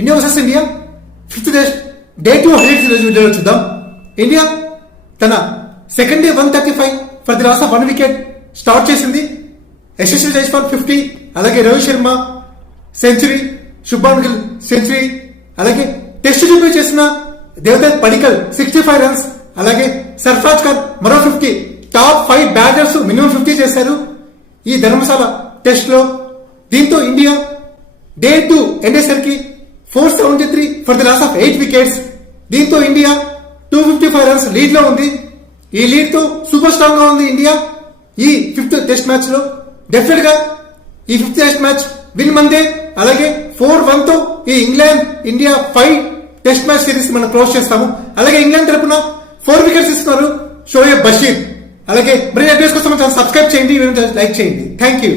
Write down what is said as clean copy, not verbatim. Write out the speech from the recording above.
India versus India fifth test day 2 highlights ఈరోజు వీడియోలో చూద్దాం. ఇండియా తన second day 135 for the loss of 1 wicket start చేసింది. యశస్వి జైస్వాల్ 50, అలాగే రోహిత్ శర్మ సెంచరీ, శుభ్మాన్ గిల్ సెంచరీ, అలాగే టెస్ట్ డెబ్యూ చేసిన దేవదత్ పడికల్ 65 రన్స్, అలాగే సర్ఫరాజ్ ఖాన్ మరో 50. టాప్ 5 బ్యాటర్స్ మినిమం 50 చేశారు ఈ ధర్మశాల టెస్ట్ లో. దీంతో ఇండియా డే 2 ఎండేసరికి 473 for the loss of 8 wickets. దీంతో ఇండియా 255 రన్స్ లీడ్ లో ఉంది. ఈ లీడ్ తో సూపర్ స్ట్రాంగ్ గా ఉంది ఇండియా ఈ 5th టెస్ట్ మ్యాచ్ లో. డెఫినెట్ గా ఈ 5th టెస్ట్ మ్యాచ్ విన్ మందే. అలాగే 4-1 తో ఈ England India 5 test match series మనం క్లోజ్ చేస్తాము. అలాగే ఇంగ్లాండ్ తరపున 4 వికెట్స్ ఇస్తున్నారు షోయబ్ బషీర్. అలాగే మరిన్ని అప్డేట్స్ కోసం సబ్స్క్రైబ్ చేయండి, లైక్ చేయండి. Thank you.